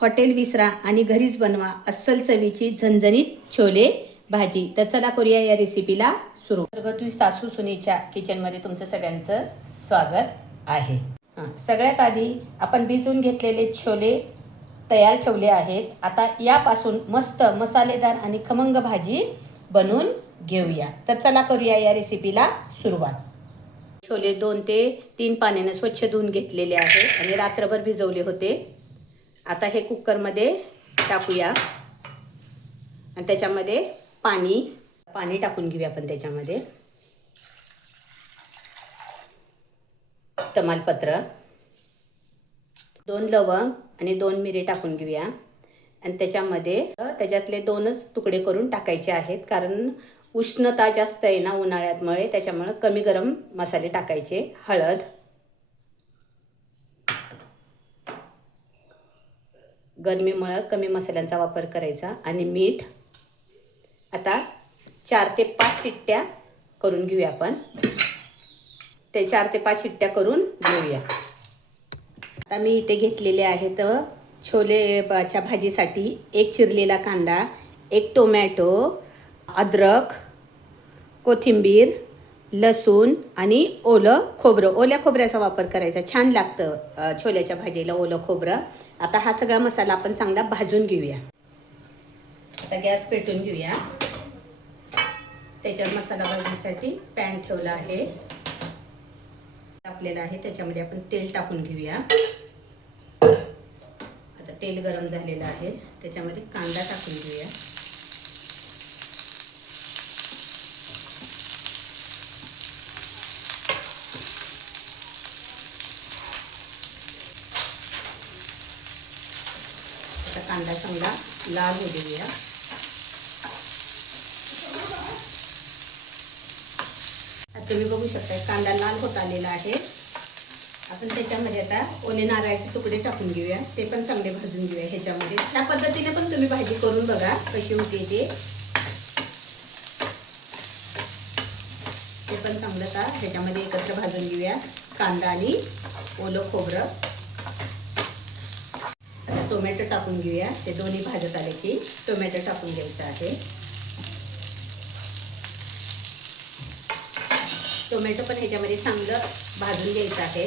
Hotel विसरा आणि घरीच बनवा अस्सल चवीची झणझणीत छोले भाजी. तर चला करूया या रेसिपीला सुरू. घरगुती सासू सुनेच्या किचनमध्ये तुमचं सगळ्यांचं स्वागत आहे. सगळ्यात आधी आपण भिजवून घेतलेले छोले तयार ठेवले आहेत. आता यापासून मस्त मसालेदार आणि खमंग भाजी बनवून घेऊया. तर चला करूया या रेसिपीला सुरुवात. छोले 2 ते 3 पाण्याने स्वच्छ धुवून घेतलेले आहे आणि रात्रभर भिजवले होते. आता हे कुकरमध्ये टाकूया आणि त्याच्यामध्ये पाणी टाकून घेऊया. आपण त्याच्यामध्ये तमालपत्र, 2 लवंग आणि 2 मिरी टाकून घेऊया आणि त्याच्यातले 2च तुकडे करून टाकायचे आहेत, कारण उष्णता जास्त आहे ना उन्हाळ्यामुळे, त्याच्यामुळे कमी गरम मसाले टाकायचे. हळद, गरमीमुळे कमी मसाल्यांचा वापर करायचा आणि मीठ. आता 4 ते 5 शिट्ट्या करून घेऊया. आपण ते 4 ते 5 शिट्ट्या करून घेऊया. आता मी इथे घेतलेले आहेत छोलेच्या भाजीसाठी 1 चिरलेला कांदा, 1 टोमॅटो, अद्रक, कोथिंबीर, लसूण आणि ओलं खोबरं. ओल्या खोबऱ्याचा वापर करायचा, छान लागतं छोल्याच्या भाजीला ओलं खोबरं. आता हा सगळा मसाला आपण चांगला भाजून घेऊया. आता गॅस पेटून घेऊया. त्याच्यावर मसाला भाजण्यासाठी पॅन ठेवला आहे, तापलेला आहे. त्याच्यामध्ये आपण तेल टाकून घेऊया. आता तेल गरम झालेलं आहे, त्याच्यामध्ये कांदा टाकून घेऊया. आता कांदा चांगला लाल होऊ देऊया. तुम्ही बघू शकता कांदा लाल होत आलेला आहे. आपण त्याच्यामध्ये आता ओले नारळाचे तुकडे टाकून घेऊया. ते पण चांगले भाजून घेऊया ह्याच्यामध्ये. ह्या पद्धतीने पण तुम्ही भाजी करून बघा कशी होते ते. ते पण चांगलं का ह्याच्यामध्ये एकत्र भाजून घेऊया, कांदा आणि ओलं खोबरं. आता टोमॅटो टाकून घेऊया. ते दोन्ही भाजत आले की टोमॅटो टाकून घ्यायचं आहे. टोमॅटो पण ह्याच्यामध्ये चांगलं भाजून घ्यायचं आहे.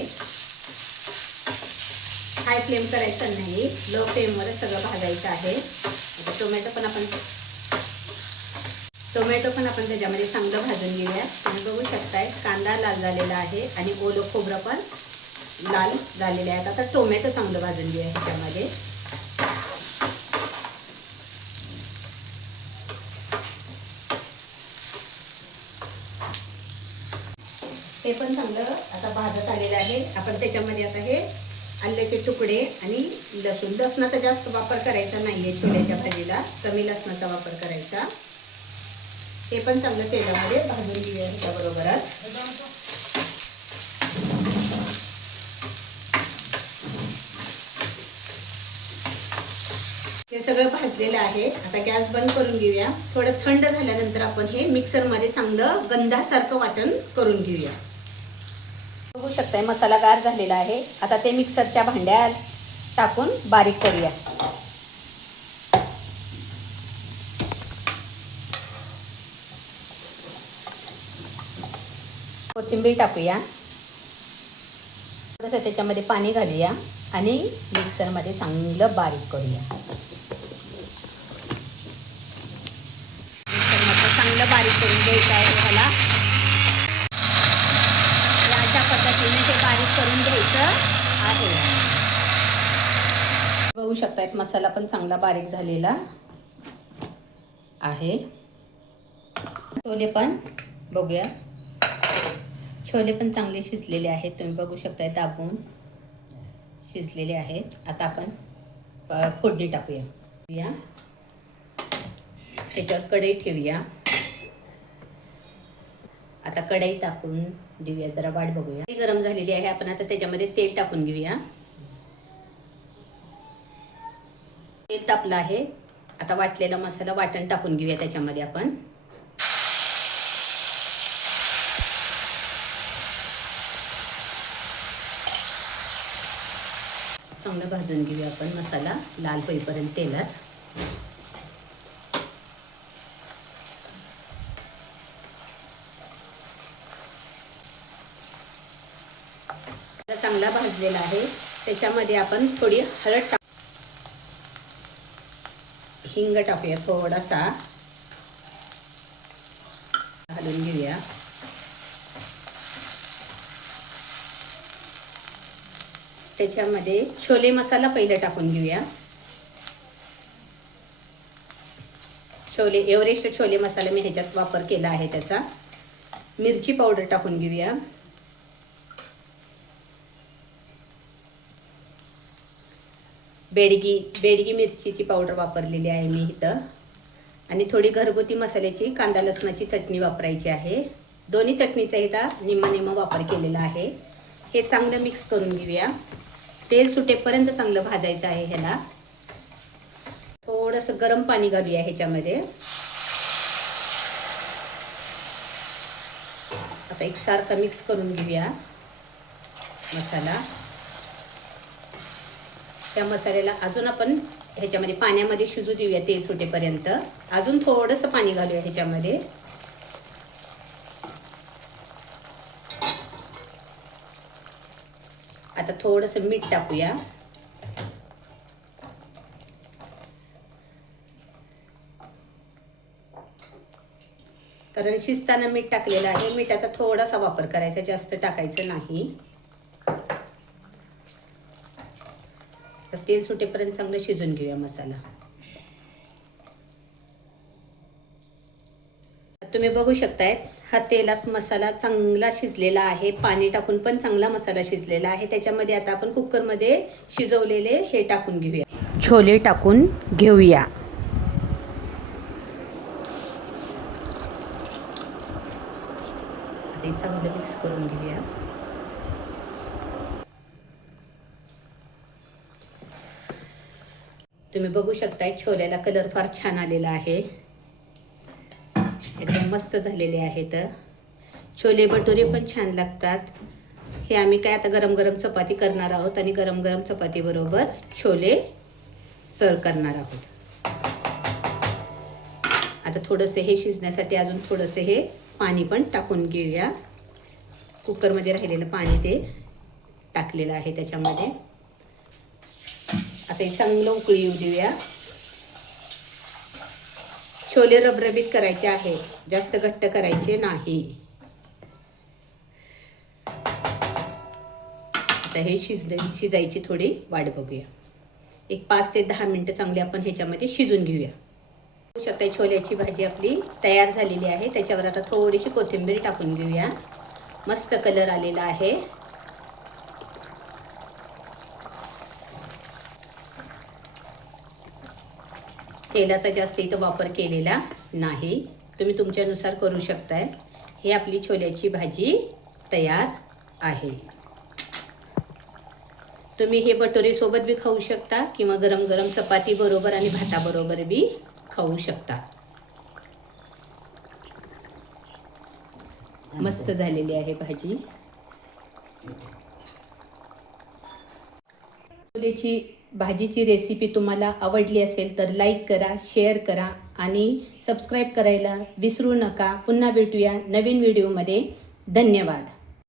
हाय फ्लेम करायचं नाही, लो फ्लेमवरच सगळं भाजायचं आहे. आता टोमॅटो पण आपण त्याच्यामध्ये चांगलं भाजून घेऊया. तुम्ही बघू शकताय कांदा लाल झालेला आहे आणि ओलं खोबरं पण लाल झालेलं आहे. आता टोमॅटो चांगलं भाजून घेऊया ह्याच्यामध्ये. हे पण चांगलं आता भाजत आलेलं आहे. आपण त्याच्यामध्ये आता हे आल्याचे तुकडे आणि लसणाचा जास्त वापर करायचा नाहीये छोल्याच्या भाजीला, कमी लसणाचा वापर करायचा. ते पण चांगलं तेलामध्ये भाजून घेऊया ह्याच्याबरोबरच. हे सगळं भाजलेलं आहे. आता गॅस बंद करून घेऊया. थोडं थंड झाल्यानंतर आपण हे मिक्सरमध्ये चांगलं गंधासारखं वाटण करून घेऊया. बघू शकताय मसाला गार झालेला आहे. आता ते मिक्सरच्या भांड्यात टाकून बारीक करूया. कोथिंबीर टाकूया. थोडंसं त्याच्यामध्ये पाणी घालूया आणि मिक्सरमध्ये चांगलं बारीक करूया. मिक्सरमध्ये चांगलं बारीक करून घ्यायचं आहे. ह्याला अशा पद्धतीने ते बारीक करून घ्यायचं आहे. बघू शकतायत मसाला पण चांगला बारीक झालेला आहे. छोले पण बघूया. छोले पण चांगले शिजलेले आहेत. तुम्ही बघू शकताय दाबून शिजलेले आहेत. आता आपण फोडणी टाकूया. त्याच्यावर कढई ठेवूया. आता कढई टाकून देऊया, जरा वाट बघूया. ती गरम झालेली आहे. आपण आता त्याच्यामध्ये तेल टाकून घेऊया. तेल तापलं आहे. आता वाटलेला मसाला वाटण टाकून घेऊया त्याच्यामध्ये. आपण चांगला भाजून घेऊया आपण मसाला लाल होईपर्यंत तेलात. चांगला भाजलेला आहे. त्याच्यामध्ये आपण थोडी हळद हिंग टाकूया, थोडासा घालून घेऊया. त्याच्यामध्ये छोले मसाला पहिलं टाकून घेऊया. एव्हरेस्ट छोले मसाला मी ह्याच्यात वापर केला आहे त्याचा. मिरची पावडर टाकून घेऊया. बेडगी मिरचीची पावडर वापरलेली आहे मी इथं. आणि थोडी घरगुती मसाल्याची कांदा लसणाची चटणी वापरायची आहे. दोन्ही चटणीचा इथं निम्मा वापर केलेला आहे. हे चांगलं मिक्स करून घेऊया. तेल सुटेपर्यंत चांगलं भाजायचं आहे ह्याला. थोडंसं गरम पाणी घालूया ह्याच्यामध्ये. आता एकसारखा मिक्स करून घेऊया मसाला. त्या मसाल्याला अजून आपण ह्याच्यामध्ये पाण्यामध्ये शिजू देऊया तेल सुटेपर्यंत. अजून थोडंसं पाणी घालूया ह्याच्यामध्ये. आता थोडंसं मीठ टाकूया. कारण शिजताना मीठ टाकलेलं आहे. मिठाचा थोडासा वापर करायचा, जास्त टाकायचं नाही. तर तेल सुटेपर्यंत चांगलं शिजून घेऊया मसाला. तुम्ही बघू शकताय हा तेलात मसाला चांगला शिजलेला आहे. पाणी टाकून पण चांगला मसाला शिजलेला आहे. त्याच्यामध्ये आता आपण कुकरमध्ये शिजवलेले हे टाकून घेऊया, छोले टाकून घेऊया. ते चांगलं मिक्स करून घेऊया. तुम्ही बघू शकताय छोल्याला कलर फार छान आलेला आहे. एकदम मस्त झालेले आहेत. छोले भटुरे पण छान लागतात. हे आम्ही काय आता गरम गरम चपाती करणार आहोत आणि गरम गरम चपाती बरोबर छोले सर्व करणार आहोत. आता थोडंसं हे शिजण्यासाठी अजून थोडंसं हे पाणी पण टाकून घेऊया. कुकरमध्ये राहिलेलं पाणी ते टाकलेलं आहे त्याच्यामध्ये. आता हे चांगलं उकळी येऊ देऊया. छोले रबरबीत करायचे आहे, जास्त घट्ट करायचे नाही. आता हे शिजायची थोडी वाट बघूया. एक 5 ते 10 मिनिटं चांगले आपण ह्याच्यामध्ये शिजून घेऊया. बघू शकता छोल्याची भाजी आपली तयार झालेली आहे. त्याच्यावर आता थोडीशी कोथिंबीर टाकून घेऊया. मस्त कलर आलेला आहे. तेलाचा जास्त इथं वापर केलेला नाही. तुम्ही तुमच्यानुसार करू शकताय. हे आपली छोल्याची भाजी तयार आहे. तुम्ही हे भटुरे सोबत बी खाऊ शकता किंवा गरम गरम चपाती बरोबर आणि भाताबरोबर बी खाऊ शकता. मस्त झालेली आहे भाजी. छोल्याची भाजीची रेसिपी तुम्हाला आवडली असेल तर लाईक करा, शेअर करा आणि सबस्क्राईब करायला विसरू नका. पुन्हा भेटूया नवीन व्हिडिओमध्ये. धन्यवाद.